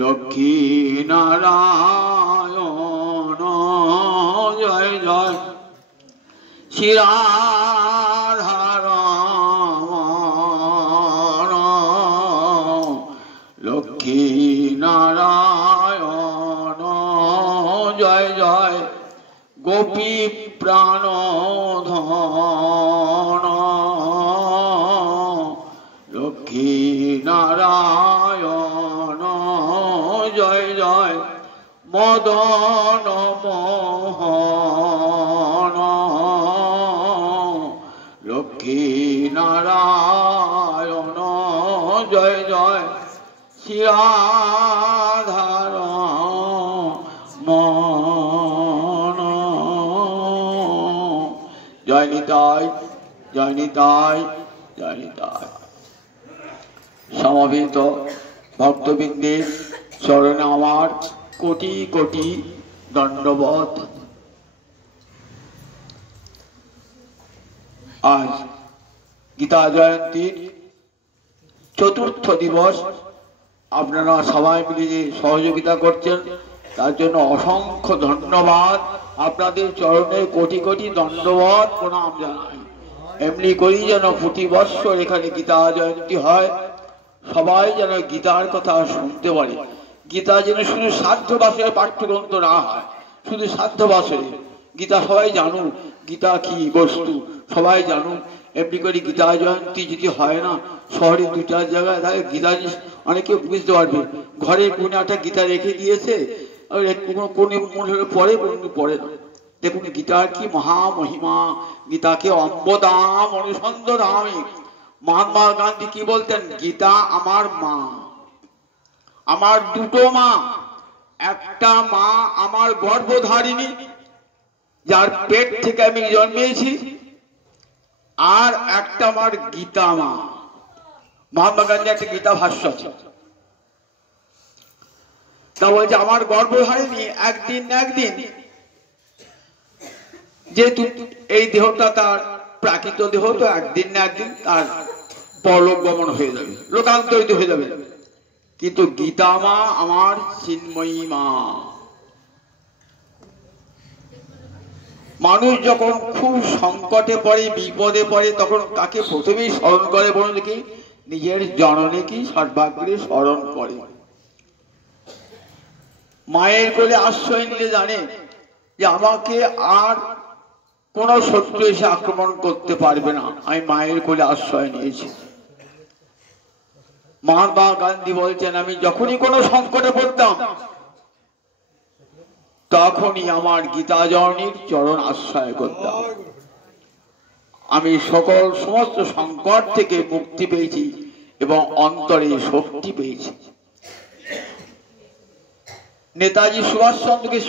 লক্ষ্মী নারায়ণ জয় জয় শ্রী রাধারমণ লক্ষ্মী নারায়ণ জয় জয় গোপী প্রাণধন লক্ষ্মী নারায়ণ জয় জয় মদন মোহন লক্ষ্মী নারায়ণ জয় জয় শ্রী রাধারমণ জয় নিতাই জয় নিতাই জয় নিতাই। সমবেত ভক্তবৃন্দের চরণে আমার কোটি কোটি দণ্ডবত। আজ গীতা জয়ন্তীর চতুর্থ দিবস। আপনারা সবাই মিলে যে সহযোগিতা করছেন তার জন্য অসংখ্য ধন্যবাদ। আপনাদের চরণে কোটি কোটি দণ্ডবত প্রণাম জানাই। এমনি করি যেন প্রতি বৎসর এখানে গীতা জয়ন্তী হয়, সবাই যেন গীতার কথা শুনতে পারে। গীতা যেন শুধু সাধ্য ভাষায় পাঠ্যগ্রন্থ না হয়, শুধু সাধ্য ভাষায় গীতা সবাই জানুক, গীতা কি বস্তু সবাই জানুক। এমনি করে গীতা জয়ন্তী যদি হয় না, শহরে দুটা জায়গায় তাহলে গীতা অনেকে বুঝতে পারবে। ঘরে কোনো একটা গীতা রেখে দিয়েছে, কোনো পড়ে কোনো পড়ে না। দেখুন গীতার কি মহামহিমা, গীতাকে অম্বদাম অনুসন্ধামি। মহাত্মা গান্ধী কি বলতেন? গীতা আমার মা, আমার দুটো মা। একটা মা আমার গর্ভধারিণী, যার পেট থেকে আমি জন্মেছি, আর একটা আমার গীতা মা। মহাত্মা গান্ধী একটা গীতা ভাষ্য আছে, তা বলছে আমার গর্ভধারিণী একদিন না একদিন, যেহেতু এই দেহটা তার প্রাকৃত দেহ, তো একদিন না একদিন তার পরলোক গমন হয়ে যাবে, লোকান্তরিত হয়ে যাবে। কিন্তু গীতা মা আমার চিন্ময়ী মা। মানুষ যখন খুব সংকটে পড়ে, বিপদে পড়ে, তখন কাকে প্রথমেই স্মরণ করে বলুন দেখি? নিজের জননীকে সর্বাগ্রে স্মরণ করে। মায়ের কোলে আশ্রয় নিলে জানে যে আমাকে আর কোন শত্রু এসে আক্রমণ করতে পারবে না, আমি মায়ের কোলে আশ্রয় নিয়েছি। মহাত্মা গান্ধী বলছেন, আমি যখনই কোনো সংকটে পড়তাম তখনই আমার গীতা জননীর চরণ আশ্রয় করতাম। আমি সমস্ত সংকট থেকে মুক্তি পেয়েছি এবং অন্তরে শক্তি পেয়েছি। নেতাজি সুভাষচন্দ্রকে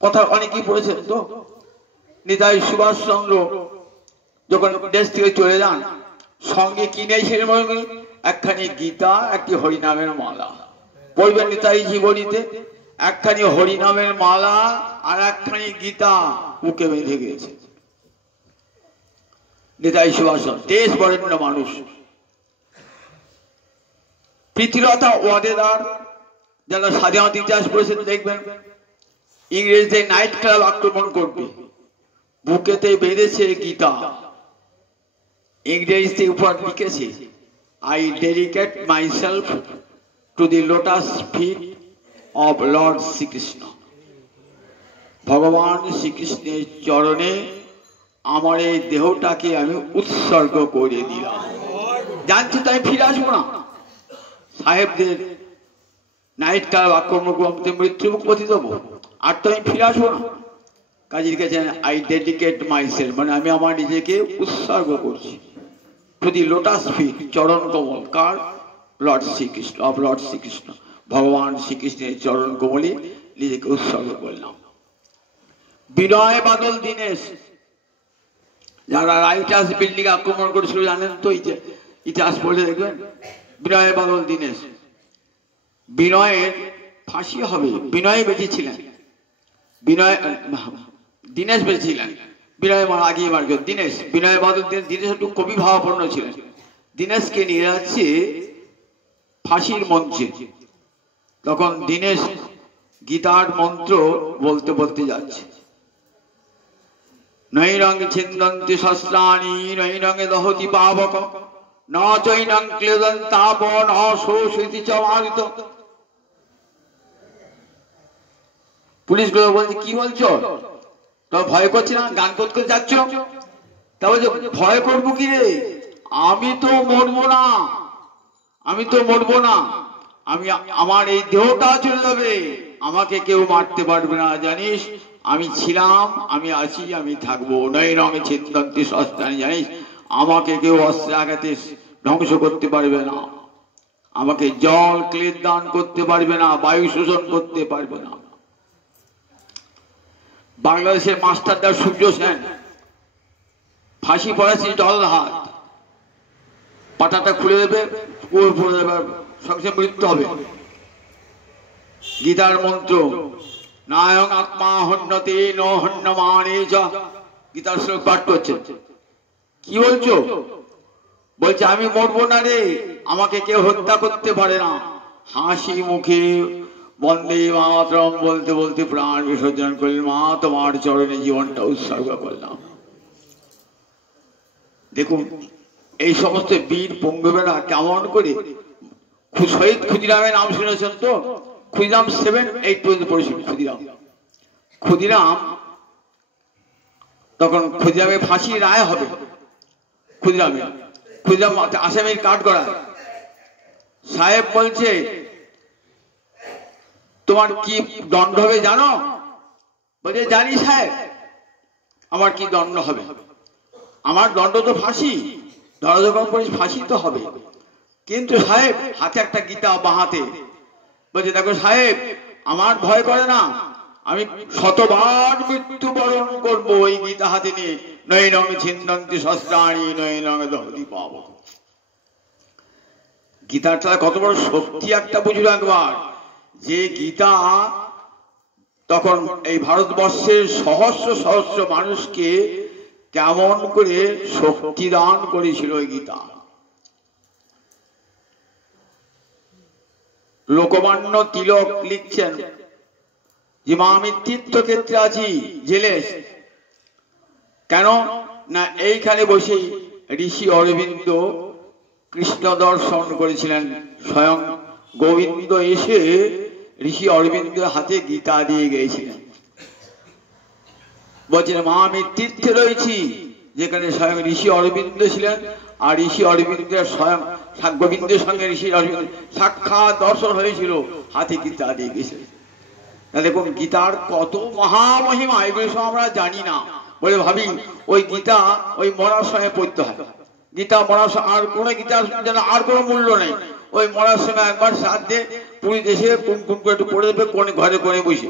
কথা অনেকেই পড়েছেন তো। নেতাজি সুভাষচন্দ্র যখন দেশ থেকে চলে যান, সঙ্গে কিনে একখানি গীতা, একটি হরিনামের মালা। পড়বেন নেতাজি জীবনীতে, একখানি হরিনামের মালা আর একখানি গীতা বুকে বেঁধে গেছে। নেতাজি সুভাষচন্দ্র দেশ বরেণ্য মানুষ। প্রীতিলতা ওয়াদেদার, যারা স্বাধীনতা ইতিহাস পড়েছেন দেখবেন, ইংরেজদের নাইট ক্লাব আক্রমণ করবে, বুকেতে বেঁধেছে গীতা। ইংরেজতে উপর লিখেছে, I dedicate myself to the lotus feet of Lord Sri Krishna. ভগবান শ্রীকৃষ্ণের চরণে আমার এই দেহটাকে আমি উৎসর্গ করে দিলাম। জানছি তাই ফিরে আসবো না। সাহেবদের নাইট ক্লাব আক্রমণ করতে মৃত্যু মুখ পতিত হবো, আর তো আমি ফিরে আসবো না। কাজী লিখেছেন, I dedicate myself, মানে আমি আমার নিজেকে উৎসর্গ করছি। to the lotus feet, চরণ কমল কার? Lord Shrikrishna, of lord Shrikrishna. ভগবান শ্রীকৃষ্ণের চরণ কমলে নিজেকে উৎসর্গ করলাম। বিনয় বাদল দীনেশ, যারা রাইটার্স বিল্ডিং আক্রমণ করেছিল জানেন তো, ইতিহাস পড়লে দেখবেন। বিনয় বাদল দীনেশ, বিনয়ের ফাঁসি হবে, বিনয় বেঁচে ছিলেন, দীনেশ বেঁচে ছিলেন। বিনয় মারা গিয়ে মার গেল দীনেশ। বিনয় বাদল দীনেশ একটু কবি ভাবাপন্ন ছিলেন। দীনেশকে নিয়ে যাচ্ছে ফাঁসির মঞ্চে। তখন দীনেশ গীতার মন্ত্র বলতে বলতে যাচ্ছে, নৈরং ছিন্দন্তি শস্ত্রাণি নৈরং দহতি পাবক ন চৈনং ক্লেদন্তাপ ন শোষিতি চ মারিত। পুলিশ গুলো বলছে, কি বলছো? তো ভয় করছে না? গান করতে যাচ্ছ? তা বলছে, ভয় করবো কি রে, আমি তো মরবো না, আমি তো মরবো না, আমি আমার এই দেহটা চলে যাবে, আমাকে কেউ মারতে পারবে না, জানিস আমি ছিলাম, আমি আছি, আমি থাকবো। নয় রঙে ছিন্দন্তি শস্ত্রাণি, জানিস আমাকে কেউ অস্ত্র আঘাতে ধ্বংস করতে পারবে না, আমাকে জল ক্লেদ দান করতে পারবে না, বায়ু শোষণ করতে পারবে না। বাংলাদেশের মাস্টারদা সূর্য সেন ফাঁসি পড়াচ্ছি, জল হাত, পাটাটা খুলে দেবে, পড়ে দেবে, সঙ্গে মৃত্যু হবে। গীতার মন্ত্র, নায়ং আত্মা হন্যতে ন হন্যমানে চ, গীতার শ্লোক পাঠ করছে। কি বলছো? বলছে আমি মরবো না রে, আমাকে কেউ হত্যা করতে পারে না। হাসি মুখে বন্দে মাতরম বলতে বলতে প্রাণ বিসর্জন করলেন। মা তোমার চরণে জীবনটা উৎসর্গ করলাম। দেখুন এই সমস্ত বীর পঙ্গবেরা কেমন করে, শহীদ ক্ষুদিরামের নাম শুনেছেন তো? ক্ষুদিরাম 7-8 পর্যন্ত পড়েছিল। ক্ষুদিরাম তখন ক্ষুদিরামের ফাঁসি রায় হবে। ক্ষুদিরাম আসামির কাঠ করায়। সাহেব বলছে, তোমার কি দণ্ড হবে জানো? বলছে, জানি সাহেব, আমার কি দণ্ড হবে? আমার দণ্ড তো ফাঁসি, ধরা যখন করিস ফাঁসি তো হবে। কিন্তু সাহেব, হাতে একটা গীতা, বাহাতে। বলছে, দেখো সাহেব, আমার ভয় করে না, আমি শতবার মৃত্যুবরণ করবো এই গীতা হাতে নিয়ে। নয় রঙ ছিন্দন্তি শস্ত্রাণি নয় রঙ দহতি পাবক। গীতাটা কত বড় শক্তি একটা বুঝলো একবার, যে গীতা তখন এই ভারতবর্ষের সহস্র সহস্র মানুষকে কেমন করে শক্তি দান করেছিল এই গীতা। লোকমান্য তিলক লিখছেন যে, মা আমি তীর্থক্ষেত্রে আছি জেলে, কেন না এইখানে বসে ঋষি অরবিন্দ কৃষ্ণ দর্শন করেছিলেন। স্বয়ং গোবিন্দ এসে ঋষি অরবিন্দের হাতে গীতা দিয়ে গিয়েছিলেন। বলছেন, মা আমি তীর্থে রয়েছি, যেখানে স্বয়ং ঋষি অরবিন্দ ছিলেন, আর ঋষি অরবিন্দের স্বয়ং গোবিন্দের সঙ্গে ঋষি অরবিন্দ সাক্ষাৎ দর্শন হয়েছিল, হাতে গীতা দিয়ে গেছিলেন। তাহলে কোন গীতার কত মহামহিমা, এগুলো সব আমরা জানি না বলে ভাবি ওই গীতা ওই মরার সময় পড়তে হয়। গীতা মরার সময়, আর কোন গীতার যেন আর কোনো মূল্য নেই। ওই মরার সময় একবার সাথে পুরী দেশে কুম কুম করে একটু পড়ে দেবে, কোন ঘরে কোনে বসে।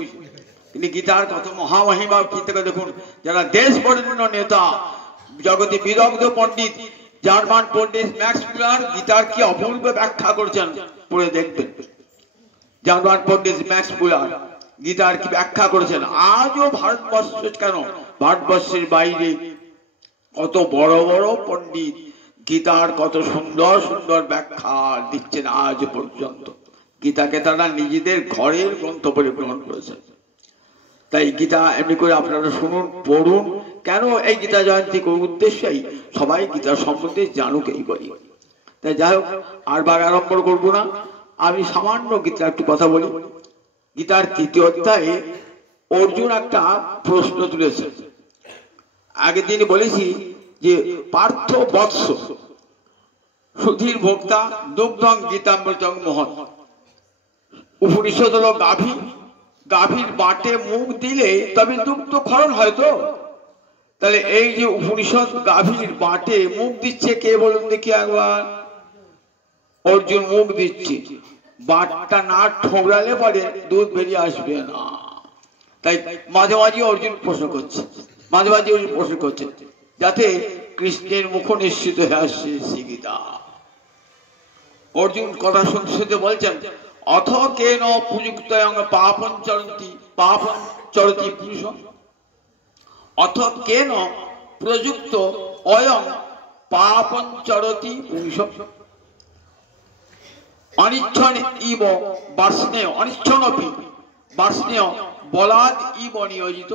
কিন্তু গীতার কত মহামহিমা গীতাকে দেখুন। যারা দেশ বরেণ্য নেতা, জগতে বিদগ্ধ পণ্ডিত জার্মান পণ্ডিত ম্যাক্স মুলার গীতার কি অপূর্ব ব্যাখ্যা করছেন, পড়ে দেখবেন। জার্মান পণ্ডিত ম্যাক্স মুলার গীতার কি ব্যাখ্যা করেছেন। আজও ভারতবর্ষ কেন, ভারতবর্ষের বাইরে কত বড় বড় পণ্ডিত গীতার কত সুন্দর সুন্দর ব্যাখ্যা দিচ্ছেন আজ পর্যন্ত। গীতাকে তারা নিজেদের ঘরের গ্রন্থ বলে গ্রহণ করেছেন। তাই গীতা এমনি করে আপনারা শুনুন, পড়ুন। কেন এই গীতা জয়ন্তী উদ্দেশ্যই সবাই গীতা সম্বন্ধে জানুক এই বলি। তাই যাই হোক, আর বাগাড়ম্বর করবো না, আমি সামান্য গীতা একটু কথা বলি। গীতার 3য় অধ্যায়ে অর্জুন একটা প্রশ্ন তুলেছে। আগের দিন বলেছি যে পার্থ বৎস সুধীর ভোক্তা দুগ্ধং গীতামৃতং মোহন। উপনিষদ হলো গাভী, গাভীর বাটে মুখ দিলে তবে দুগ্ধ ক্ষরণ হয়তো। তাহলে এই যে উপনিষদ গাভীর বাটে মুখ দিচ্ছে, কে বলুন দেখি একবার? অর্জুন মুখ দিচ্ছে। বাটটা না ঠোকরালে পরে দুধ বেরিয়ে আসবে না। তাই মাঝে মাঝে অর্জুন প্রশ্ন করছে, মাঝে মাঝে অর্জুন প্রশ্ন করছে, যাতে কৃষ্ণের মুখ নিশ্চিত হয়ে আসছে শ্রী গীতা। অর্জুন কথা শুনতে শুনতে বলছেন, অথ কেন প্রযুক্ত পাপন চরতি পুরুষ, অথ কেন প্রযুক্ত অয়ং পাপন চরতি পুরুষ। অনিচ্ছন ইব বার্ষ্ণেয় অনিচ্ছনপি বার্ষ্ণেয় বলাদ ইব নিয়োজিত।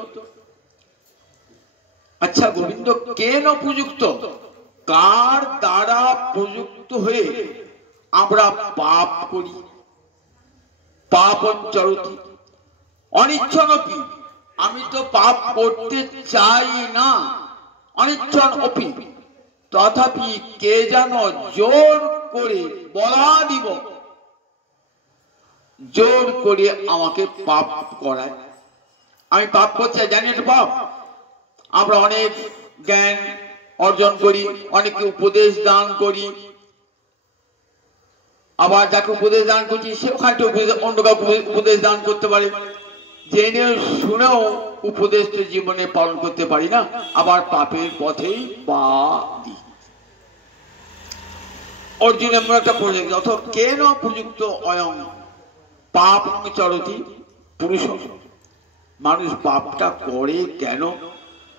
আচ্ছা গোবিন্দ কেন প্রযুক্ত, কার দ্বারা প্রযুক্ত হয়ে আমরা পাপ করি? পাপঞ্চরতি অনিচ্ছনপি, আমি তো পাপ করতে চাই না, অনিচ্ছন অপি তথাপি কে যেন জোর করে বলা দিব, জোর করে আমাকে পাপ করায়। আমি পাপ করতে জানি এটা পাপ। আমরা অনেক জ্ঞান অর্জন করি, অনেকে উপদেশ দান করি, আবার যাকে উপদেশ দান করছি সে ওখানে অন্য কাউকে উপদেশ দান করতে পারে, জেনে শুনেও উপদেশ তো জীবনে পালন করতে পারি না, আবার পাপের পথেই পা দিই। অর্জুন এমন একটা প্রজেক্ট অথ কেন প্রযুক্ত অয়ং পাপ চরতি পুরুষ, মানুষ পাপটা করে কেন?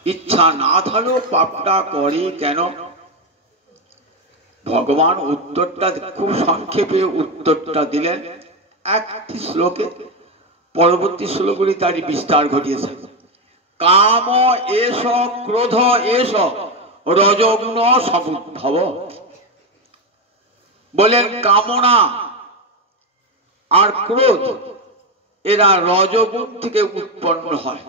ইচ্ছা না থাকলেও পাপটা করে কেন? ভগবান উত্তরটা খুব সংক্ষেপে উত্তরটা দিলেন একটি শ্লোকে, পরবর্তী শ্লোকগুলি তারই বিস্তার ঘটিয়েছে। কাম এষ ক্রোধ এষ রজগুণ সমুদ্ভব, বলেন কামনা আর ক্রোধ এরা রজগুণ থেকে উৎপন্ন হয়।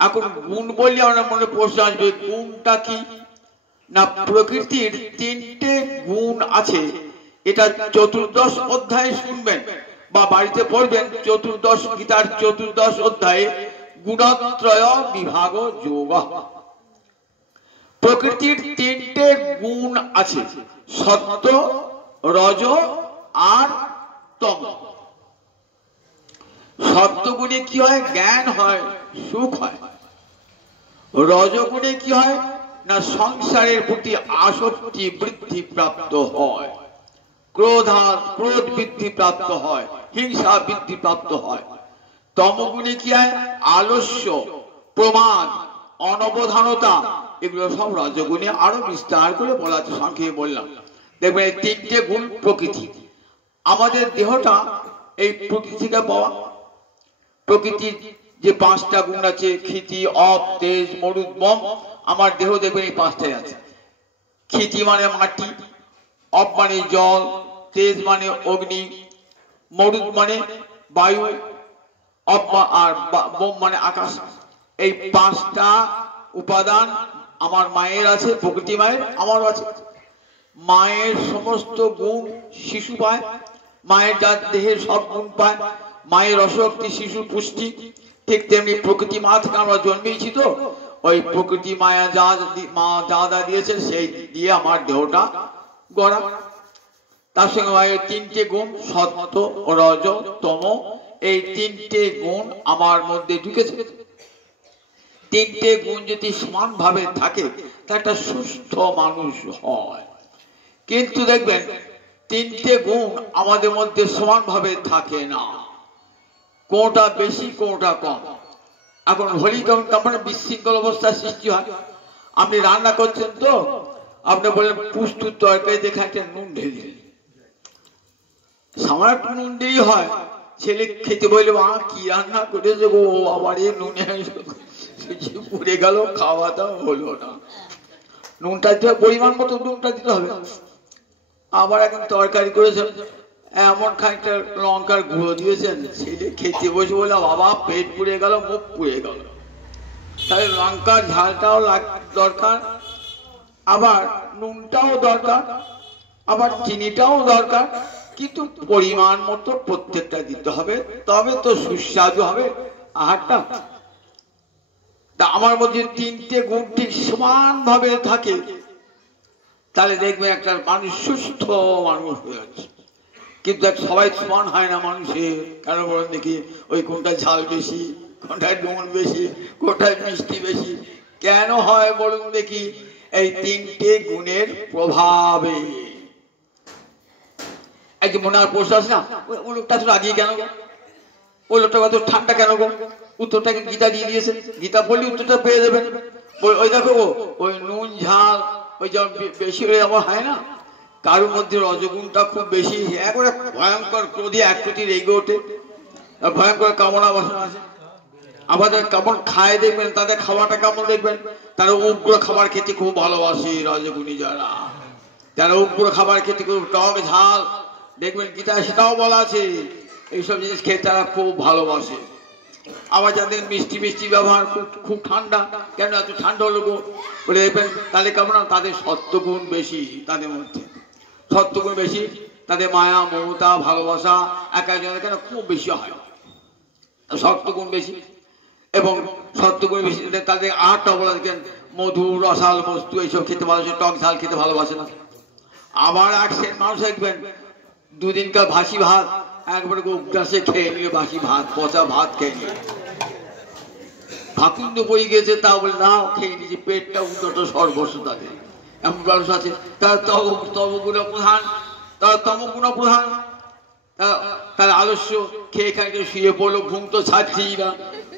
এখন গুণ বললে আমার মনে প্রশ্ন আসবে, গুণটা কি? না, প্রকৃতির তিনটে গুণ আছে। এটা চতুর্দশ অধ্যায়ে শুনবেন বা বাড়িতে পড়বেন, চতুর্দশ গীতার চতুর্দশ অধ্যায়ে গুণত্রয় বিভাগ যোগ। প্রকৃতির তিনটে গুণ আছে, সত্য, রজ আর তম। সত্যগুণে কি হয়? জ্ঞান হয়, সুখ হয়। রজগুণে কি হয়? না সংসারের প্রতি আসক্তি বৃদ্ধি প্রাপ্ত হয়, ক্রোধ বৃদ্ধি প্রাপ্ত হয়, হিংসা বৃদ্ধি প্রাপ্ত হয়। তমগুণে কি হয়? আলস্য, প্রমাদ, অনবধানতা, এগুলো সব রজগুণে আরো বিস্তার করে বলা আছে, সংক্ষেপে বললাম। দেখবেন এই তিনটে গুণ প্রকৃতি। আমাদের দেহটা এই প্রকৃতি থেকে পাওয়া। প্রকৃতির যে পাঁচটা গুণ আছে, ক্ষিতি, অপ, তেজ, মরুদ, বম, আমার দেহ দেখবেন এই পাঁচটাই আছে। ক্ষিতি মানে মাটি, অপ মানে জল, তেজ মানে অগ্নি, মরুদ মানে বায়ু, অপ আর বোম মানে আকাশ। এই পাঁচটা উপাদান আমার মায়ের আছে, প্রকৃতি মায়ের, আমারও আছে। মায়ের সমস্ত গুণ শিশু পায়, মায়ের যার দেহের সব গুণ পায়। মায়ের অশক্তি শিশু পুষ্টি, ঠিক তেমনি প্রকৃতি মা থেকে আমরা জন্মেছি, তো ওই প্রকৃতি মায়া মা যা দিয়েছে সেই দিয়ে আমার দেহটা গড়া। তার সঙ্গে মায়ের তিনটে গুণ সত্য, রজ, তম, এই তিনটে গুণ আমার মধ্যে ঢুকেছে। তিনটে গুণ যদি সমান ভাবে থাকে তা একটা সুস্থ মানুষ হয়। কিন্তু দেখবেন তিনটে গুণ আমাদের মধ্যে সমান ভাবে থাকে না, কোনটা বেশি কোনটা কম। এখন হলি তখন বিশৃঙ্খল অবস্থার সৃষ্টি হয়। আপনি রান্না করছেন, তো আপনি বললেন পুষ্টুর তরকারি দেখে একটা নুন ঢেলে, সামান্য একটু নুন দিলেই হয়। ছেলে খেতে বললে মা কি রান্না করেছে গো, আবার এ নুনে পুড়ে গেল, খাওয়া দাওয়া হলো না। নুনটা দিতে হবে, পরিমাণ মতো নুনটা দিতে হবে। আবার এখন তরকারি করেছেন, এমন খানিকটা লঙ্কার গুঁড়ো দিয়েছেন, ছেলে খেতে বসে বলে বাবা পেট পুড়ে গেল, মুখ পুড়ে গেল। তাহলে লঙ্কার ঝালটাও দরকার, আবার নুনটাও দরকার, আবার চিনিটাও দরকার, কিন্তু পরিমাণ মতো প্রত্যেকটা দিতে হবে, তবে তো সুস্বাদু হবে আহারটা। তা আমার মধ্যে তিনটে গুণ ঠিক সমান ভাবে থাকে, তাহলে দেখবে একটা মানুষ সুস্থ মানুষ হয়ে যাচ্ছে। কিন্তু সবাই সমান হয় না মানুষের। কেন বলেন দেখি? ওই কোনটায় ঝাল বেশি, কোনটায় নুন বেশি, কোনটায় মিষ্টি বেশি, কেন হয় বলুন দেখি? এই তিনটে গুণের প্রভাবে। এই যে মনে হয় প্রশ্ন আছে না, ওই লোকটা তো রাগিয়ে কেন গো, ওই লোকটা কত ঠান্ডা কেন গো? উত্তরটাকে গীতা দিয়ে দিয়েছে, গীতা পড়লে উত্তরটা পেয়ে যাবেন। ওই দেখো ওই নুন ঝাল ওই যেমন বেশি হলে আমার হয় না, কারোর মধ্যে রজগুণটা খুব বেশি, একবারে ভয়ঙ্কর ক্রোধে এক কোটি রেগে ওঠে, ভয়ঙ্কর কামনা বাসনা আছে। আমাদের কেমন খায় দেখবেন, তাদের খাওয়াটা কেমন দেখবেন, তারা উগ্র খাবার খেতে খুব ভালোবাসে। রজগুণী যারা, যারা উগ্র খাবার খেতে খুব টক ঝাল, দেখবেন গীতায় সেটাও বলা আছে, এইসব জিনিস খেতে তারা খুব ভালোবাসে। আবার যাদের মিষ্টি মিষ্টি ব্যবহার, খুব ঠান্ডা, কেন এত ঠান্ডা হলো বলে দেখবেন, তাহলে কেমন, তাদের সত্যগুণ বেশি, তাদের মধ্যে সত্যগুণ বেশি, তাদের মায়া মমতা ভালোবাসা এক একজনের কেন খুব বেশি হয়, সত্যগুণ বেশি। এবং সত্যগুণ বেশি তাদের আটটা বলা দেখেন, মধু রসাল বস্তু এইসব খেতে ভালোবাসে, টক ঝাল খেতে ভালোবাসে না। আবার এক সেট মানুষ দেখবেন দুদিনকার ভাসি ভাত একবারে গ্রাসে খেয়ে নিয়ে, বাসি ভাত পচা ভাত খেয়ে নিয়ে, ফাকুন্দ বই গেছে তা বলে না খেয়ে নিয়েছে, পেটটা উন্নত সর্বস্ব তাদের। এমন মানুষ আছে তার তমগুণ প্রধান, তার তমগুণ প্রধান, তার আলস্য, খেয়ে খাইতে শুয়ে পড়লো, ঘুম তো ছাড়ছেই না,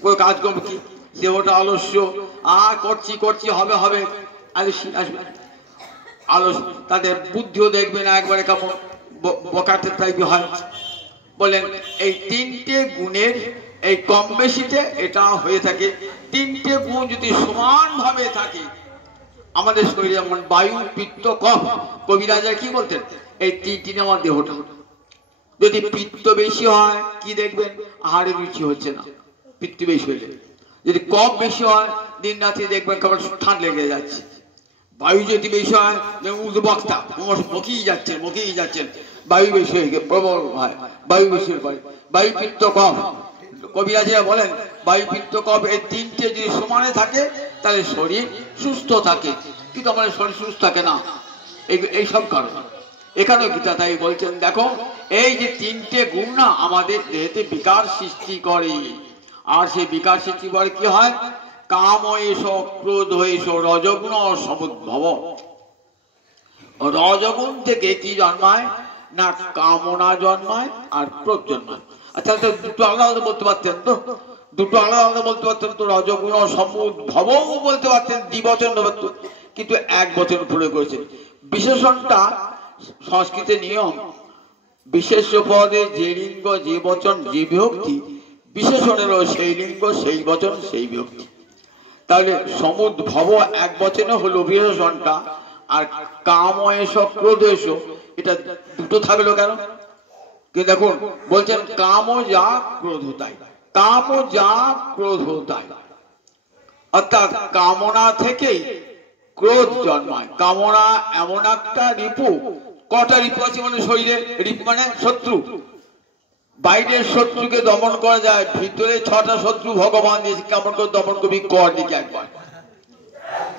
কোনো কাজকর্ম কি, সে ওটা আলস্য, আর করছি করছি হবে হবে, আসবে আলস্য। তাদের বুদ্ধিও দেখবেন একবারে কেমন বকাটের টাইপে হয়। বলেন এই তিনটে গুণের এই কম বেশিতে এটা হয়ে থাকে। তিনটে গুণ যদি সমান ভাবে থাকে আমাদের শরীরে, যেমন বায়ু পিত্ত কফ, কবিরাজা কি বলতেন, এই তিনটি আমার দেহটা। যদি পিত্ত বেশি হয় কি দেখবেন, আহারে রুচি হচ্ছে না, পিত্ত বেশি হলে। যদি কফ বেশি হয় দিন রাতে দেখবেন কেমন ঠান্ডা লেগে যাচ্ছে। বায়ু যদি বেশি হয় উদ্বক্তা, বকেই যাচ্ছেন, বায়ু বেশি হয়ে গেছে, প্রবল হয় বায়ু বেশি হয়। বায়ু পিত্ত কফ, কবিরাজরা বলেন বায়ু পিত্ত কফ এই তিনটে যদি সমানে থাকে তাহলে শরীর সুস্থ থাকে। কিন্তু আমাদের শরীর সুস্থ থাকে না, এইসব কারণ। এখানেও গীতা তাই বলছেন, দেখো এই যে তিনটে গুণ না আমাদের দেহেতে বিকার সৃষ্টি করে, আর সেই বিকার সৃষ্টি করে কি হয়, কাম এস ক্রোধ এস রজগুণ সমুদ্ভব। রজগুণ থেকে কি জন্মায় না, কামনা জন্মায় আর ক্রোধ জন্মায়। আচ্ছা দুটো আলাদা বলতে পারতেন তো, দুটো আলাদা বলতে পারতেন তো, রজগুণ সমুদ্ভব বলতে পারতেন, দ্বিবচন বলতো, কিন্তু এক বচন প্রয়োগ করেছেন। বিশেষণটা সংস্কৃতে নিয়ম, বিশেষ পদে যে লিঙ্গ যে বচন যে বিভক্তি, বিশেষণেরও সেই লিঙ্গ সেই বচন সেই বিভক্তি। তাহলে সমুদ্ভব এক বচনে হলো বিশেষণটা, আর কাম এস ক্রোধ এস এটা দুটো থাকলো কেন? কিন্তু দেখুন বলছেন কাম যা ক্রোধ তাই, কাম যা ক্রোধ তাই, অর্থাৎ কামনা থেকেই ক্রোধ জন্মায়। কামনা এমন একটা রিপু, কটা রিপু আছে মানে শরীরে, রিপু মানে শত্রু। বাইরের শত্রুকে দমন করা যায়, ভিতরে 6টা শত্রু ভগবান দিয়েছে, কেমন করে দমন করবি কর দিকে একবার।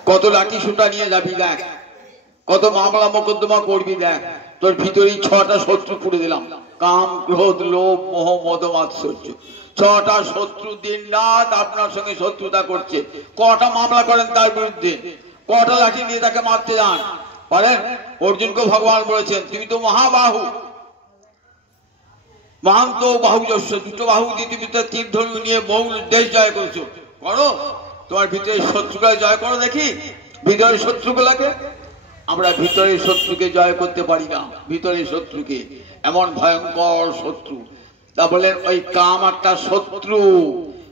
কত লাঠি সুতা নিয়ে যাবি দেখ, কত মামলা মোকদ্দমা করবি দেখ, তোর ভিতরেই 6টা শত্রু পুড়ে দিলাম, কাম ক্রোধ লোভ মোহ মদ মাৎসর্য। 6টা শত্রু দিন রাত আপনার সঙ্গে শত্রুতা করছে। কটা মামলা করেন তার বিরুদ্ধে, কটা লাঠি নিয়ে তাকে মারতে যান পারেন? অর্জুনকে ভগবান বলেছেন তুমি তো মহাবাহু, মহান্ত বাহু যশ, দুটো বাহু দিয়ে তুমি তো তীর ধনু নিয়ে বহু দেশ জয় করেছো, করো তোমার ভিতরে শত্রুকে জয় করো দেখি, ভিতরের শত্রুগুলাকে। আমরা ভিতরের শত্রুকে জয় করতে পারি না, ভিতরের শত্রুকে, এমন ভয়ঙ্কর শত্রু। তা বলেন ওই কাম একটা শত্রু,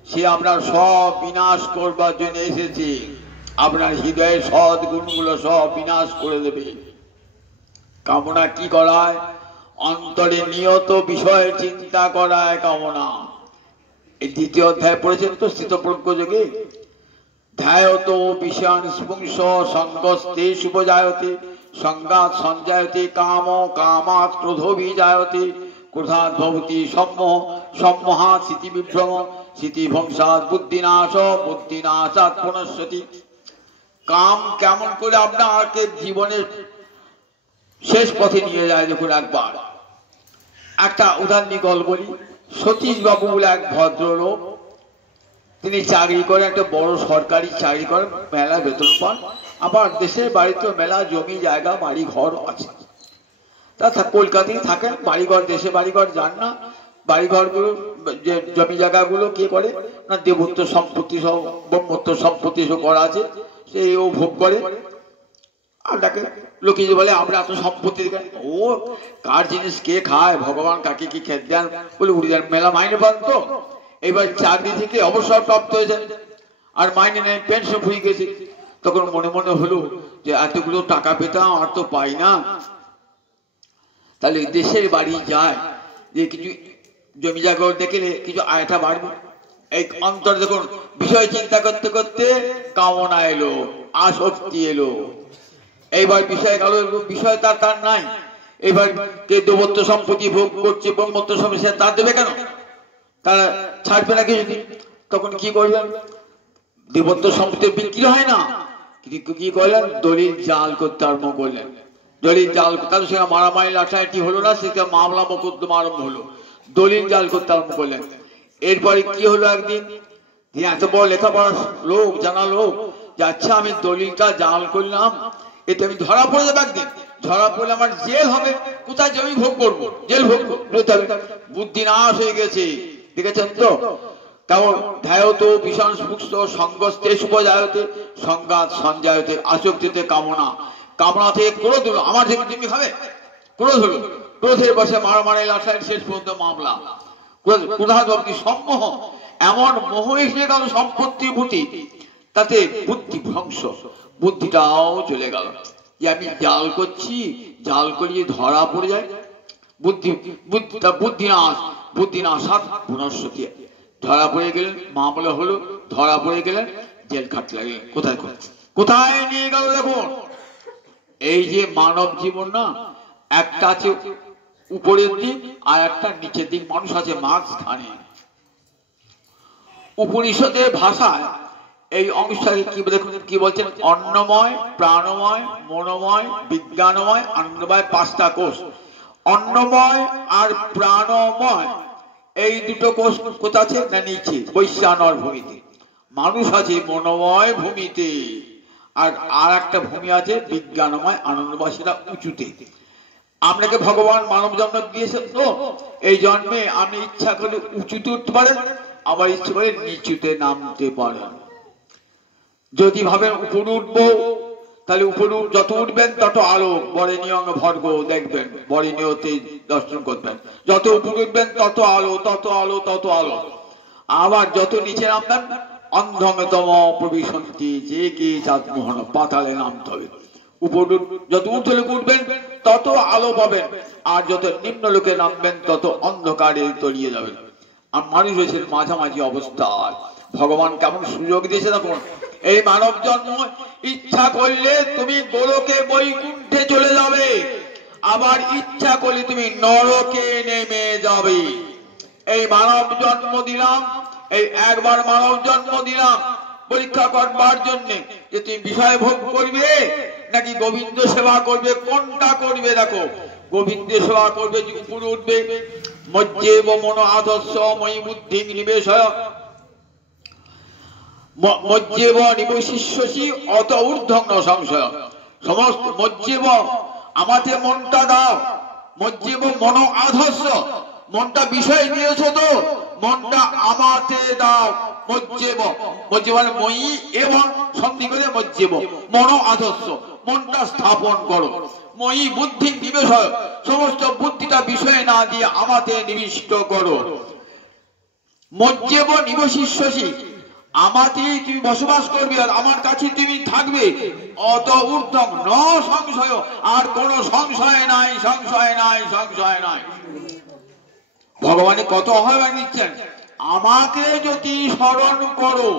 সে আপনার সব বিনাশ করবার জন্য এসেছে, আপনার হৃদয়ের সৎ গুণগুলো সব বিনাশ করে দেবে। কামনা কি করায়, অন্তরে নিয়ত বিষয় চিন্তা করায় কামনা। এই 2য় অধ্যায় পড়েছেন তো স্থিতপ্রজ্ঞ যোগে, ধ্যায়ত বিষয়ান স্পুংস সঙ্গস্তে শুভজায়তে, সঙ্গাৎ সঞ্জায়তে কাম, কামাৎ ক্রোধো বিজায়তে, ক্রোধাৎ ভবতি সম্মোহ, সম্মোহাৎ স্মৃতি বিভ্রম, স্মৃতি ভ্রংসাৎ বুদ্ধিনাশ, বুদ্ধিনাশাৎ পুনঃসতি। কাম কেমন করে আপনাকে জীবনের শেষ পথে নিয়ে যায় দেখুন একবার। একটা উদাহরণ গল্প বলি। সতীশ বাবু বলে এক ভদ্রলোক, তিনি চাকরি করেন, একটা বড় সরকারি চাকরি করেন, মেলা বেতন পান, আবার দেশের বাড়িতে মেলা জমি জায়গা বাড়ি ঘর আছে। তা কলকাতায় থাকেন, বাড়িঘর দেশে বাড়িঘর যান না। বাড়িঘরগুলো যে জমি জায়গাগুলো কে করে না, দেবত্ব সম্পত্তি সহ ব্রহ্মত্ব সম্পত্তি সহ করা আছে, সেই ও ভোগ করে। আর তাকে লোকে যে বলে আমরা এত সম্পত্তি, ও কার জিনিস কে খায়, ভগবান কাকে কি খেতে দেন বলে উড়ে যান, মেলা মাইনে পান তো। এবার চাকরি থেকে অবসর প্রাপ্ত হয়েছেন, আর মাইনে নেই, পেনশন হয়ে গেছে। তখন মনে মনে হলো যে এতগুলো টাকা পেতাম আর তো পাই না, তাহলে দেশের বাড়ি যায় যে কিছু জমি জায়গা দেখলে কিছু আয়টা বাড়বে। এই অন্তর দেখুন বিষয় চিন্তা করতে করতে কামনা এলো, আসক্তি এলো। এইবার বিষয় গেল, বিষয় তার নাই। এবার কে দেবত্ব সম্পত্তি ভোগ করছে, ব্রহ্মত্ব সম্পত্তি তার দেবে কেন, তারা ছাড়বে না কিছু। তখন কি করবেন, দেবত্ব সম্পত্তি বিক্রি হয় না, কি করলেন, দলিল জাল করতে আরম্ভ করলেন। দলিল জাল, তাহলে সেটা মারামারি লাঠাটি হলো না, সেটা মামলা মোকদ্দমা আরম্ভ হলো। দলিল জাল করতে আরম্ভ করলেন। এরপরে কি হলো, একদিন এত বড় লেখাপড়া লোক, জানা লোক, যে আচ্ছা আমি দলিলটা জাল করলাম, এতে আমি ধরা পড়ে যাবো। একদিন ধরা পড়লে আমার জেল হবে, কোথায় জমি ভোগ করবো, জেল ভোগ করতে হবে। বুদ্ধি নাশ হয়ে গেছে, দেখেছেন তো। কেমন ধ্যায়ত ভীষণ সুস্থ সংগস্তে শুভজায়তে সংঘাত সঞ্জায়তে আসক্তিতে কামনা, কামনা থেকে ক্রোধ হলো, আমার জমি তুমি খাবে, ক্রোধ হলো, ক্রোধের বসে মারামারি লাঠায় শেষ পর্যন্ত মামলা। সম্মোহ, এমন মোহ এসে গেল সম্পত্তি ভূতি, তাতে বুদ্ধি ভ্রংশ, বুদ্ধিটাও চলে গেল। যে আমি জাল করছি, জাল করিয়ে ধরা পড়ে যায়, বুদ্ধি না সাত পুনঃসতি, ধরা পড়ে গেলেন, মামলা হলো, ধরা পড়ে গেলেন, জেল খাটতে লাগলেন। কোথায় কোথায় নিয়ে গেল দেখুন। এই যে মানব জীবন না, একটা আছে উপরের দিক আর একটা নিচের দিক, মানুষ আছে মাঝখানে। উপনিষদের ভাষায় এই অংশটাকে কি দেখুন, কি বলছেন, অন্নময়, প্রাণময়, মনোময়, বিজ্ঞানময়, আনন্দময়, পাঁচটা কোষ। অন্নময় আর প্রাণময় এই দুটো কোষ কোথা আছে না, নিচে বৈশ্যানর ভূমিতে। মানুষ আছে মনোময় ভূমিতে, আর একটা ভূমি আছে বিজ্ঞানময় আনন্দময়, সেটা উঁচুতে। আপনাকে ভগবান মানব জন্ম দিয়েছেন তো, এই জন্মে আপনি ইচ্ছা করে উঁচুতে উঠতে পারেন, আবার ইচ্ছা করে নিচুতে নামতে পারেন। যদি ভাবেন উপরে উঠবো, তাহলে উপরে যত উঠবেন তত আলো, বরেণ্য ভর্গ দেখবেন, বরেণ্যতে দর্শন করবেন। যত উপরে উঠবেন তত আলো, তত আলো, তত আলো। আবার যত নিচে নামবেন, অন্ধমতম প্রবিশন্তি যে কি চাঁদমোহন, পাতালে নামতে হবে। উপর যত ঊর্ধ্ব লোকে উঠবেন তত আলো পাবেন, আর যত নিম্ন লোকে নামবেন তত অন্ধকারে তলিয়ে যাবেন। আর মানুষ হয়েছে মাঝামাঝি অবস্থায়। ভগবান কেমন সুযোগ দিয়েছে দেখুন। এই মানব জন্ম, ইচ্ছা করলে তুমি গোলকে বৈকুণ্ঠে চলে যাবে, আবার ইচ্ছা করলে তুমি নরকে নেমে যাবে। এই মানব জন্ম দিলাম, এই একবার মানব জন্ম দিলাম পরীক্ষা করবার জন্য, যে তুমি বিষয় ভোগ করবে নাকি গোবিন্দ সেবা করবে, কোনটা করবে। দেখো, গোবিন্দ সেবা করবে যে উপরে উঠবে, মজ্জেব মনো আদর্শ ময়ি বুদ্ধি নিবেশয়, মজ্জেব নিবশিষ্যসি অত ঊর্ধ্বং ন সংশয়। সমস্ত মজ্জেব, আমাকে মনটা দাও, মজ্জেব মনো আদর্শ, মনটা বিষয় দিয়েছো তো, মনটা আমাতে দাও। মজ্জেব, মজ্জেব মানে মই এবং সন্ধি করে মজ্জেব, মনো আদর্শ, মনটা স্থাপন করো। মই বুদ্ধি নিবেশ, সমস্ত বুদ্ধিটা বিষয়ে না দিয়ে আমাতে নিবিষ্ট করো। মজ্জেব নিবশিষ্যসি, আমাতেই তুমি বসবাস করবে, আর আমার কাছে তুমি থাকবে। অত ঊর্ধ্বং ন সংশয়, আর কোন সংশয় নাই, সংশয় নাই, সংশয় নাই। ভগবান কত আহ্বান দিচ্ছেন, আমাকে যদি স্মরণ করো,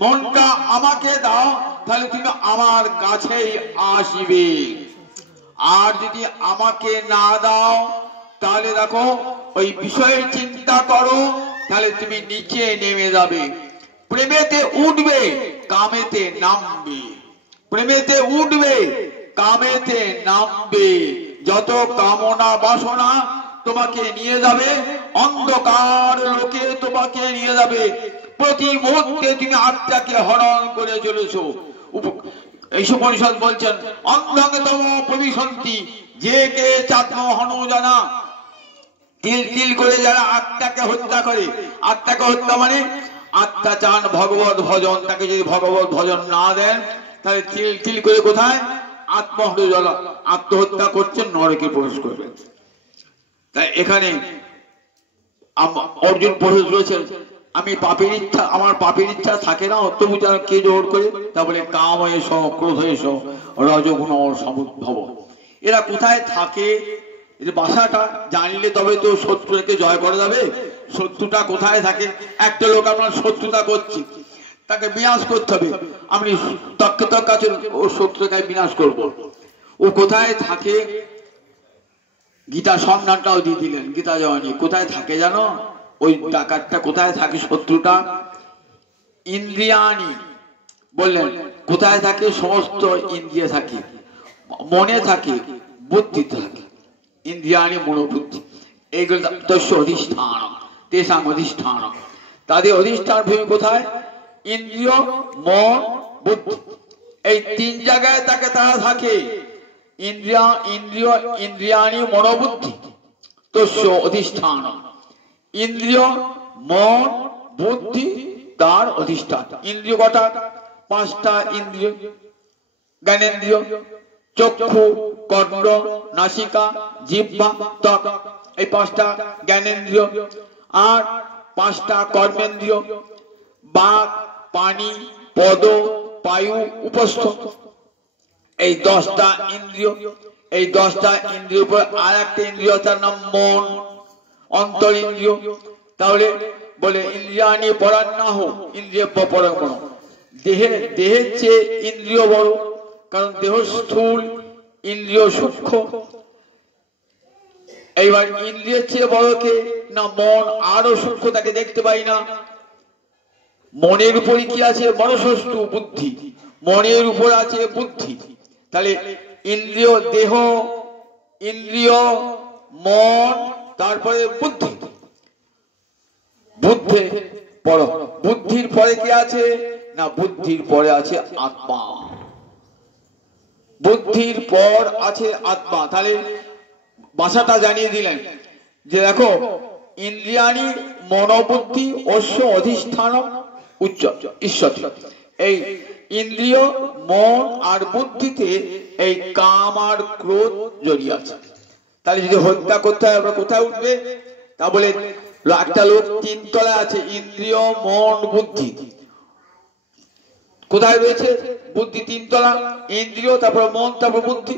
মনটা আমাকে দাও, তাহলে তুমি আমার কাছেই আসবে। আর যদি আমাকে না দাও, তাহলে দেখো ওই বিষয়ে চিন্তা করো, তাহলে তুমি নিচে নেমে যাবে। প্রেমেতে উঠবে, কামেতে নামবে, প্রেমেতে উঠবে, কামেতে নামবে। যত কামনা বাসনা তোমাকে নিয়ে যাবে, অন্ধকার লোকে তোমাকে নিয়ে যাবে। প্রতি মুহূর্তে তুমি আত্মাকে হরণ করে চলেছো। এইসব পরিষদ বলছেন, অন্ধতম প্রবিশন্তি যে কে চাঁদমোহন জানা। তিল তিল করে যারা আত্মাকে হত্যা করে, আত্মাকে হত্যা মানে আত্মা চান ভগবত ভজন, তাকে যদি ভগবত ভজন না দেন, তাহলে তিল তিল করে কোথায় আত্মহত্যা করছেন, নরকে প্রবেশ করবেন। তাই এখানে অর্জুন প্রবেশ করেছেন, আমি পাপের ইচ্ছা, আমার পাপের ইচ্ছা থাকে না, তবু যেন কে জোর করে, তা বলে কাম এস ক্রোধ এস রজগুণ সমুদ্ভব। এরা কোথায় থাকে, এর বাসাটা জানলে তবে তো শত্রুকে জয় করা যাবে। শত্রুটা কোথায় থাকে, একটা লোক আপনার শত্রুতা করছি, তাকে বিনাশ করতে হবে, আমি তক্কে তক কাছে ও শত্রুকে বিনাশ করব। ও কোথায় থাকে, গীতা সন্ধানটাও দিয়ে দিলেন, গীতা জয়নী কোথায় থাকে জানো, ওই ডাকাতটা কোথায় থাকে, শত্রুটা ইন্দ্রিয়ানি বললেন কোথায় থাকে, সমস্ত ইন্দ্রিয় থাকে, মনে থাকে, বুদ্ধিতে থাকে, ইন্দ্রিয়ানি মনোবুদ্ধি, এইগুলো তস্য অধিষ্ঠান, তেষাং অধিষ্ঠান, তাদের অধিষ্ঠান ভূমি কোথায়, ইন্দ্রিয় মন বুদ্ধি, এই তিন জায়গায় তাকে তারা থাকে। ইন্দ্রিয়ানি মনোবুদ্ধি তস্য অধিষ্ঠান, ইন্দ্রিয় মন বুদ্ধি তার অধিষ্ঠান। ইন্দ্রিয় কটা, পাঁচটা ইন্দ্রিয়, জ্ঞানেন্দ্রিয়, চক্ষু কর্ণ নাসিকা জিহ্বা ত্বক, এই পাঁচটা জ্ঞানেন্দ্রিয়, আর পাঁচটা কর্মেন্দ্রিয়, বাক পানি পদ পায়ু উপস্থ, এই 10টা ইন্দ্রিয়। এই 10টা ইন্দ্রিয় উপর আর একটা ইন্দ্রিয়, তার নাম মন, অন্তর ইন্দ্রিয়। তাহলে বলে ইন্দ্রিয়ানি পরান্নাহ, ইন্দ্রিয় পরাঙ্গণ, দেহের চেয়ে ইন্দ্রিয় বড়, কারণ দেহ স্থূল, ইন্দ্রিয় সূক্ষ্ম। এইবার ইন্দ্রিয়ের চেয়ে বড় কে না মন, আরো সূক্ষ্ম, তাকে দেখতে পাই না। মনের উপরে কি আছে, মনসস্তু বুদ্ধি, মনের উপর আছে বুদ্ধি। তাহলে ইন্দ্রিয়, দেহ, ইন্দ্রিয়, মন, তারপরে বুদ্ধি। বুদ্ধি পর, বুদ্ধির পরে কি আছে না, বুদ্ধির পরে আছে আত্মা, বুদ্ধির পর আছে আত্মা। তাহলে ভাষাটা জানিয়ে দিলেন যে দেখো, ইন্দ্রিয়ানি মনোবুদ্ধি অশ্ব অধিষ্ঠান উচ্চ ঈশ্বর। এই ইন্দ্রিয় মন আর বুদ্ধিতে এই কাম আর ক্রোধ জড়িয়ে আছে। তাহলে যদি হত্যা করতে হয় আমরা কোথায় উঠবে, তা বলে একটা লোক 3 তলায় আছে, ইন্দ্রিয় মন বুদ্ধি কোথায় রয়েছে, বুদ্ধি 3 তলা, ইন্দ্রিয় তারপর মন তারপর বুদ্ধি।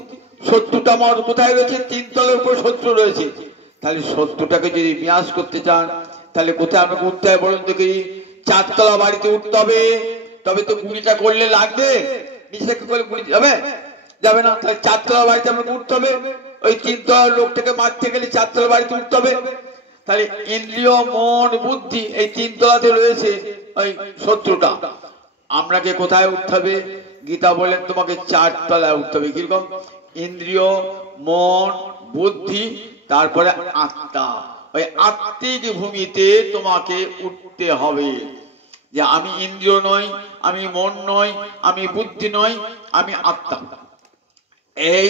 শত্রুটা মন কোথায় রয়েছে, 3 তলার উপর শত্রু রয়েছে। তাহলে শত্রুটাকে যদি বিনাশ করতে চান, তাহলে কোথায় আমাকে উঠতে হয় বলুন তো, কি 4 তলা বাড়িতে উঠতে হবে, তবে তো গুলিটা করলে লাগবে, নিচে থেকে করে গুলি যাবে যাবে না। তাহলে 4 তলা বাড়িতে আমাকে উঠতে হবে, ওই 3 তলার লোকটাকে মারতে গেলে 4 তলা বাড়িতে উঠতে হবে। তাহলে ইন্দ্রিয় মন বুদ্ধি এই 3 তলাতে রয়েছে ওই শত্রুটা। আপনাকে কোথায় উঠতে হবে, গীতা বলেন তোমাকে 4 তলায় উঠতে হবে। কিরকম, ইন্দ্রিয় মন বুদ্ধি তারপরে আত্মা, ওই আত্মিক ভূমিতে তোমাকে উঠতে হবে। যে আমি ইন্দ্রিয় নই, আমি মন নই, আমি বুদ্ধি নই, আমি আত্মা। এই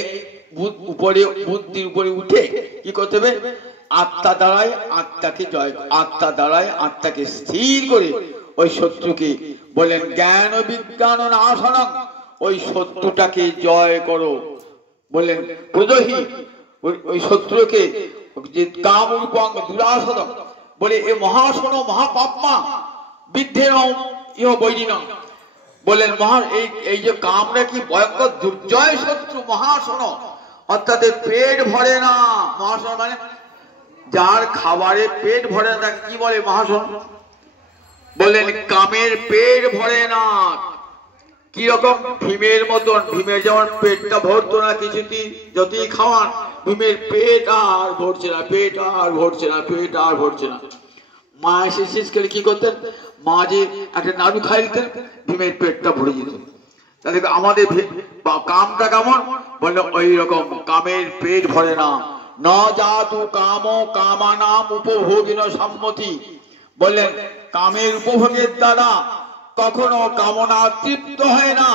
উপরে বুদ্ধির উপরে উঠে কি করতে হবে, আত্মা দ্বারাই আত্মাকে জয়, আত্মা দ্বারাই আত্মাকে স্থির করে ওই শত্রুকে বলেন জ্ঞান বিজ্ঞান নাশনং, ওই শত্রুটাকে জয় করো। বললেন প্রজহি, ওই শত্রুকে যে কাম রূপং দুরাসদম, বলে এ মহাসন মহাপাপমা বিদ্ধেন ইহ বৈরিণ। বললেন এই যে কামরা কি ভয়ঙ্কর দুর্জয় শত্রু, মহাসন, অর্থাৎ পেট ভরে না। মহাসন মানে যার খাবারে পেট ভরে না তাকে কি বলে, মহাসন। বললেন কামের পেট ভরে না, কিরকম ভীমের মতন, ভীমের যেমন পেটটা ভরতো না কিছুতেই, যতই খাওয়ান ভীমের পেট আর ভরছে না, পেট আর ভরছে না, পেট আর ভরছে না। মা এসে শেষ করে কি করতেন, মা যে একটা নাড়ু খাই দিতেন, ভীমের পেটটা ভরে যেত। তাহলে আমাদের কামটা কেমন, বললো ওই রকম কামের পেট ভরে না। ন জাতু কাম কামানাম উপভোগিন সম্মতি, বললেন কামের উপভোগের দ্বারা কখনো কামনা তৃপ্ত হয় না।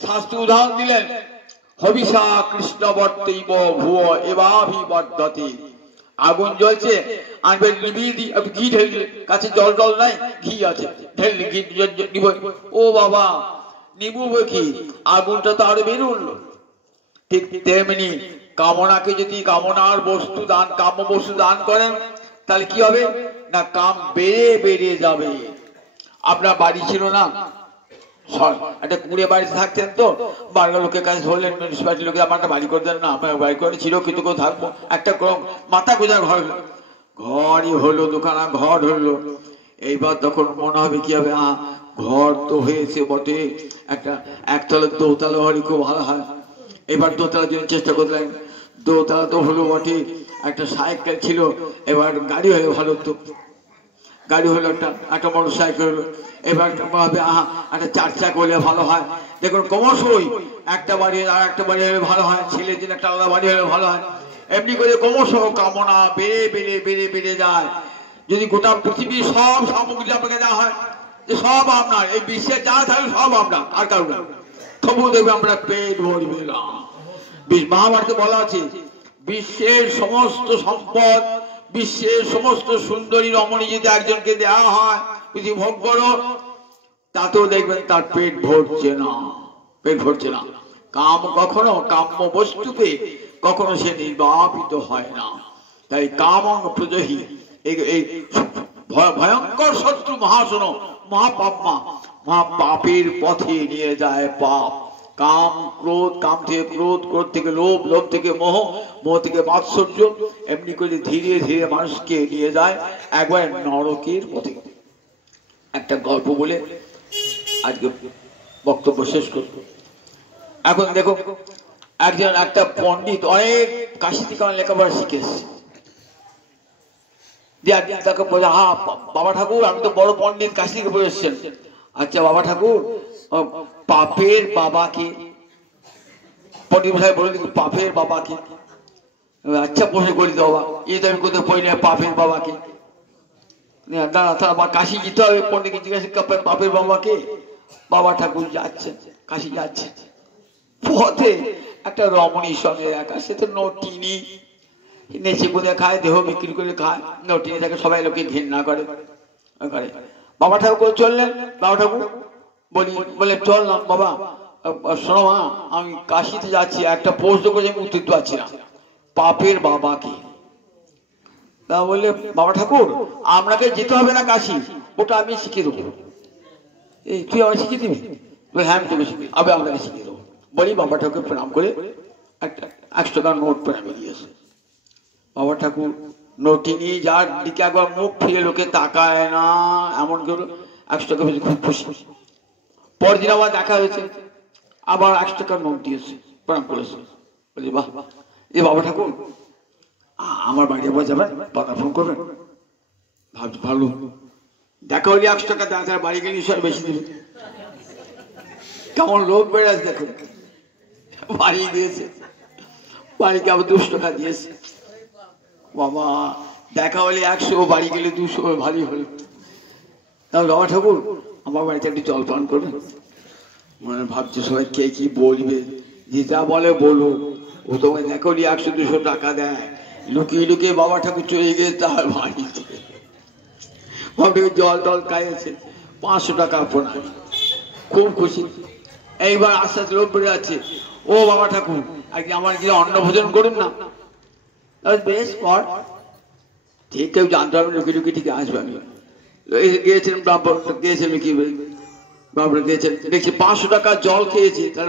শাস্ত্র উদাহরণ দিলেন, হবিষা কৃষ্ণ বর্তৈব ভুয় এবাভিবর্ধতে। আগুন জ্বলছে, আনবে ঘি ঢেলবে, কাছে জল জল নাই, ঘি আছে, ঢেললে ঘি নিব, ও বাবা নিবু কি, আগুনটা তো আরো বেড়ে উঠলো। ঠিক তেমনি কামনাকে যদি কামনার বস্তু দান, কাম্য বস্তু দান করেন, তাহলে কি হবে না কাম বেড়ে বেড়ে যাবে। আপনার বাড়ি ছিল না, একটা কুড়ে বাড়িতে থাকতেন, তো বাংলা লোকের কাছে ধরলেন, মিউনিসিপালিটি লোকে আমার একটা বাড়ি করে দেন না, আপনার বাড়ি করে ছিল কিন্তু কেউ থাকবো, একটা মাথা গোজার ঘর, ঘরই হলো, দোকানা ঘর হলো। এইবার তখন মনে হবে কি হবে, ঘর তো হয়েছে বটে, একটা একতলার দোতলা হলে খুব ভালো হয়। এবার দোতলার জন্য চেষ্টা করলেন, দোতলা তো হলো বটে, একটা সাইকেল ছিল, এবার গাড়ি হলে ভালো হতো, গাড়ি হলো একটা মোটর সাইকেল হলো। এবার একটা 4 চাকা হলে ভালো হয়। দেখুন ক্রমশই একটা বাড়ি আর একটা বাড়ি হলে ভালো হয়, ছেলের জন্য একটা আলাদা বাড়ি হলে ভালো হয়। এমনি করে ক্রমশ কামনা বেড়ে বেড়ে বেড়ে বেড়ে যায়। যদি গোটা পৃথিবীর সব সামগ্রী আপনাকে দেওয়া হয়, যে সব আপনার, এই বিশ্বের যা থাকবে সব আপনার, আর কারণ তবু দেখবে আমরা পেট ভরবে না। মহাভারতে বলা আছে, বিশ্বের সমস্ত সম্পদ, বিশ্বের সমস্ত সুন্দরী রমণী যদি একজনকে দেওয়া হয়, যদি ভোগ করো, তাতেও দেখবেন তার পেট ভরছে না, পেট ভরছে না। কাম কখনো কাম্য বস্তুকে কখনো সে নির্বাপিত হয় না। তাই কাম প্রজহি এই ভয়ঙ্কর শত্রু মহাশন, মহাপাপমা, মহাপাপের পথে নিয়ে যায় পাপ। কাম ক্রোধ, কাম থেকে ক্রোধ, ক্রোধ থেকে লোভ, লোভ থেকে মোহ, মোহ থেকে মাৎসর্য, এমনি করে ধীরে ধীরে মানুষকে নিয়ে যায় একবার নরকের পথে। একটা গল্প বলে আজকে বক্তব্য শেষ করব। এখন দেখো, একটা পণ্ডিত অনেক কাশি থেকে লেখাপড়া শিখেছে, তাকে বলে, বাবা ঠাকুর আমি তো বড় পণ্ডিত, কাশি থেকে পড়ে এসছেন। আচ্ছা বাবা ঠাকুর, পাপের বাবা কে? পণ্ডিত মশাই বলে দিন, পাপের বাবা কে? আচ্ছা প্রশ্ন করি তো বাবা, এই তো আমি কোথাও পড়ি না, পাপের বাবা কে? দাঁড়া, কাশি যেতে হবে, পণ্ডিতকে জিজ্ঞাসা পাপের বাবা কে? বাবা ঠাকুর যাচ্ছে, কাশি যাচ্ছে, পথে একটা রমণীর সঙ্গে একা, সে তো নটিনি, নেচে কুদে খায়, দেহ বিক্রি করে খায়, নটিনি তাকে সবাই লোকে ঘৃণা করে। বাবা ঠাকুর চললেন, বাবা ঠাকুর বলে চল না বাবা, শোনো মা, আমি কাশিতে যাচ্ছি, একটা প্রশ্ন করে আমি উত্তর পাচ্ছি না, পাপের বাবা কি? তা বললে, বাবা ঠাকুর আপনাকে যেতে হবে না কাশি, ওটা আমি শিখিয়ে দেবো। এই তুই আমাকে শিখিয়ে দিবি? হ্যাঁ আমি তোকে শিখি, আমি আপনাকে শিখিয়ে দেবো। বলি বাবা ঠাকুর প্রণাম করে একটা 100 টাকার নোট প্রণামে দিয়েছে। বাবা ঠাকুর নটিনি যার দিকে একবার মুখ ফিরে লোকে তাকায় না, এমন করে 100 টাকা পেয়েছে, খুব খুশি। পরদিন আবার দেখা হয়েছে, আবার 100 টাকার নোট দিয়েছে, প্রণাম করেছে। বলি বাহ, এ বাবা ঠাকুর আমার বাড়ি আবার যাবেন, বাবা ফোন করবেন। ভাবছি ভালো, দেখা হলে 100 টাকা দেখা, বাড়ি গেলে নিশ্চয় বেশি দেবে। কেমন লোক বেড়ে আছে দেখুন, বাড়ি দিয়েছে, বাড়িকে আবার 200 টাকা দিয়েছে। বাবা দেখা হলে 100, বাড়ি গেলে 200, ভারী হলো। তাহলে বাবা ঠাকুর আমার বাড়িতে একটু জল পান করবেন। মানে ভাবছে সবাই কে কি বলবে, যে যা বলে বলো, ও তোমায় দেখা হলে 100-200 টাকা দেয়। লুকিয়ে লুকিয়ে বাবা ঠাকুর চলে গিয়ে তার বাড়িতে জল টল খাইয়েছে, 500 টাকা প্রণাম, খুব খুশি। এইবার আস্তে আস্তে লোক বেড়ে যাচ্ছে, ও বাবা ঠাকুর আজকে আমার কি অন্ন ভোজন করুন না। বেশ পর ঠিক কেউ জানতে হবে, লুকিয়ে লুকিয়ে ঠিক আসবে। আমি গিয়েছিলাম গিয়েছিলাম কি বাবরা গিয়েছেন, দেখছি 500 টাকা জল খেয়েছি, তার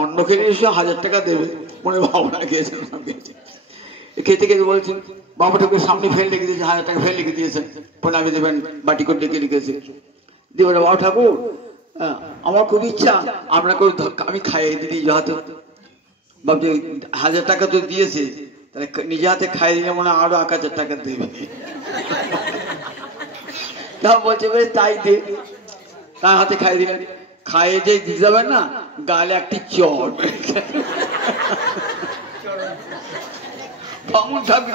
অন্ন খেয়ে নিশ্চয় 1000 টাকা দেবে, মনে বাবরা গিয়েছেন। খেতে খেতে বলছেন, বাবা ঠাকুর সামনে ফেল রেখে দিয়েছে, 1000 টাকা ফেল রেখে দিয়েছেন, প্রণামী দেবেন, বাটি করে ডেকে রেখেছে। দিয়ে বলে, বাবা ঠাকুর আমার খুব ইচ্ছা আপনাকে আমি খাইয়ে দিই যাতে। ভাবছি 1000 টাকা তো দিয়েছে, তাহলে নিজে হাতে খাইয়ে দিলে মনে আরো 1000 টাকা দেবে। তা বলছে বেশ তাই দে, তার হাতে খাইয়ে দিলেন। খাইয়ে যে দিতে যাবেন না, গালে একটি চর,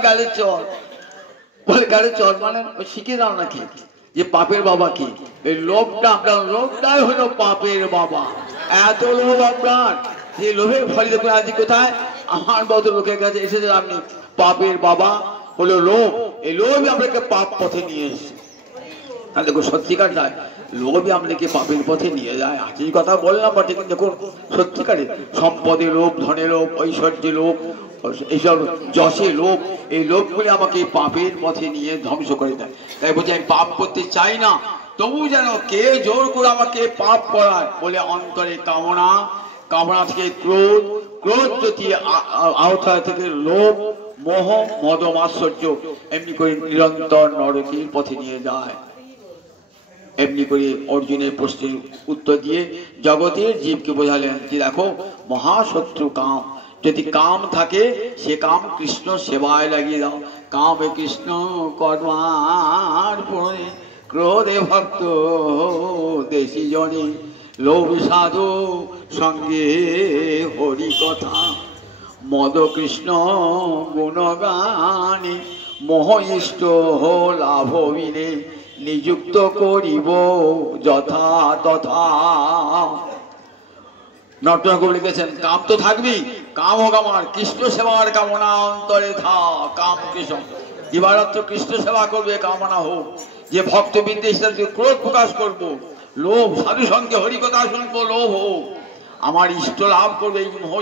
গালে চর। বলে গালে চর মানে শিখে দাও নাকি যে পাপের বাবা কি? এই লোভটা, আপনার লোভটাই হলো পাপের বাবা। এত লোভ আপনার, যে লোভের ফলে দেখুন আজ কোথায় আমার মতো লোকের কাছে এসেছে, আপনি পাপের বাবা হলো লোভ। এই লোভই আপনাকে পাপ পথে নিয়ে এসেছে। আর দেখুন সত্যিকার যায় লোভই আমাদেরকে পাপের পথে নিয়ে যায়। আজ এই কথা বললাম বটে, কিন্তু দেখুন সত্যিকারে সম্পদে লোভ, ধনে লোভ, ঐশ্বর্যে লোভ, এইসব যশে লোভ, এই লোভগুলি আমাকে পাপের পথে নিয়ে ধ্বংস করে দেয়। তাই বলছি আমি পাপ করতে চাই না, তবু যেন কে জোর করে আমাকে পাপ করায় বলে অন্তরে কামনা, কামনা থেকে ক্রোধ, ক্রোধ যদি আওতা থেকে লোভ, মোহ, মদ, মাৎসর্য, এমনি করে নিরন্তর নরকের পথে নিয়ে যায়। এমনি করে অর্জুনের প্রশ্নের উত্তর দিয়ে জগতের জীবকে বোঝালেন যে দেখো মহাশত্রু কাম, যদি কাম থাকে সে কাম কৃষ্ণ সেবায় লাগিয়ে দাও। কামে কৃষ্ণ কর্মার্পণে, ক্রোধে ভক্ত দেশি জনে, লোভ সাধু সঙ্গে হরি কথা, মদ কৃষ্ণ গুণগানে, মোহ ইষ্ট লাভ বিনে, নিযুক্ত করিব যথা তথা। নটনাকবি লিখেছেন কাম তো থাকবেই, কাম হোক আমার কৃষ্ণ সেবার কামনা অন্তরে থা। কাম কৃষ্ণ দিবারাত্র কৃষ্ণ সেবা করবে কামনা হোক, যে ভক্ত বিদ্বেষ ক্রোধ প্রকাশ করব, লোভ সাধু সঙ্গে হরিকথা শুনবো লোভ হোক, আমার ইষ্ট লাভ করবে এই মোহ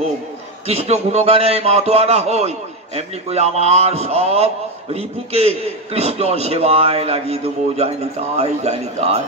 হোক, কৃষ্ণ গুণগানে মাতোয়ারা হই, এমনি করে আমার সব রিপুকে কৃষ্ণ সেবায় লাগিয়ে দেবো। জয় নিতাই, জয় নিতাই।